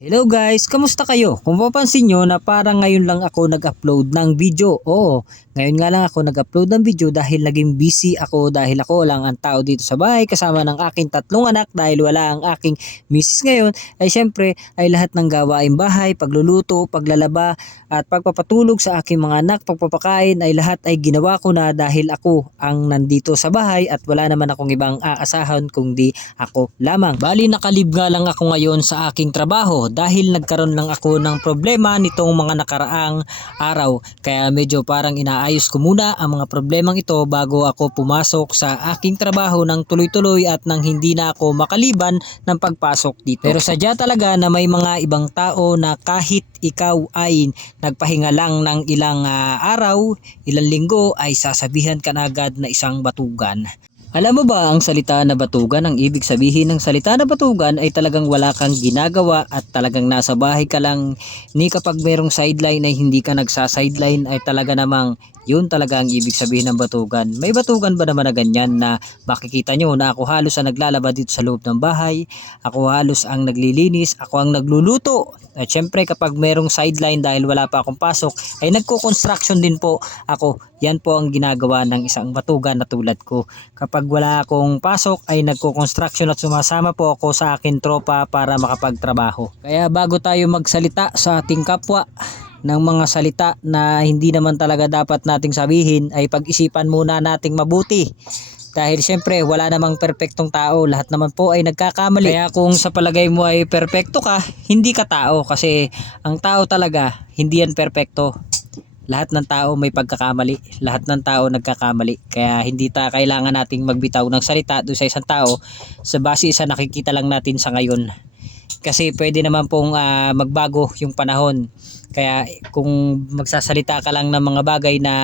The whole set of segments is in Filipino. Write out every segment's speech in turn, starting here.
Hello guys, kamusta kayo? Kung mapapansin nyo na parang ngayon lang ako nag-upload ng video. Oo, ngayon nga lang ako nag-upload ng video dahil naging busy ako dahil ako lang ang tao dito sa bahay kasama ng aking tatlong anak dahil wala ang aking misis ngayon. Ay syempre ay lahat ng gawaing bahay, pagluluto, paglalaba at pagpapatulog sa aking mga anak, pagpapakain ay lahat ay ginawa ko na dahil ako ang nandito sa bahay at wala naman akong ibang aasahan kundi ako lamang. Bali nakalib nga lang ako ngayon sa aking trabaho dahil nagkaroon lang ako ng problema nitong mga nakaraang araw. Kaya medyo parang inaayos ko muna ang mga problemang ito bago ako pumasok sa aking trabaho ng tuloy-tuloy at nang hindi na ako makaliban ng pagpasok dito. Pero sadya talaga na may mga ibang tao na kahit ikaw ay nagpahinga lang ng ilang araw, ilang linggo ay sasabihan ka na agad na isang batugan. Alam mo ba ang salita na batugan? Ang ibig sabihin ng salita na batugan ay talagang wala kang ginagawa at talagang nasa bahay ka lang. Ni kapag merong sideline ay hindi ka nagsa-sideline ay talaga namang yun talaga ang ibig sabihin ng batugan. May batugan ba naman na ganyan na makikita nyo na ako halos ang naglalaba dito sa loob ng bahay, ako halos ang naglilinis, ako ang nagluluto. At syempre kapag merong sideline dahil wala pa akong pasok ay nagko-construction din po ako. Yan po ang ginagawa ng isang batugan na tulad ko. Kapag wala akong pasok ay nagko-construction at sumasama po ako sa akin tropa para makapagtrabaho. Kaya bago tayo magsalita sa ating kapwa ng mga salita na hindi naman talaga dapat nating sabihin ay pag-isipan muna nating mabuti. Dahil syempre wala namang perpektong tao, lahat naman po ay nagkakamali. Kaya kung sa palagay mo ay perpekto ka, hindi ka tao kasi ang tao talaga hindi yan perpekto. Lahat ng tao may pagkakamali, lahat ng tao nagkakamali. Kaya hindi kailangan nating magbitaw ng salita doon sa isang tao sa base sa nakikita lang natin sa ngayon. Kasi pwede naman pong magbago yung panahon. Kaya kung magsasalita ka lang ng mga bagay na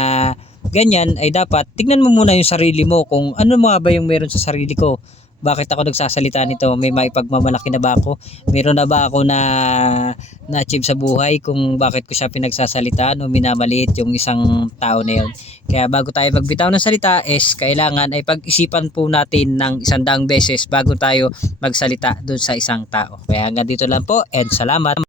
ganyan ay dapat tignan mo muna yung sarili mo kung ano mga ba yung meron sa sarili ko. Bakit ako nagsasalita nito? May maipagmamalaki na ba ako? Meron na ba ako na-achieve sa buhay kung bakit ko siya pinagsasalitaan o minamaliit yung isang tao na yun? Kaya bago tayo magbitaw ng salita is kailangan ay pag-isipan po natin ng 100 beses bago tayo magsalita dun sa isang tao. Kaya hanggang dito lang po and salamat.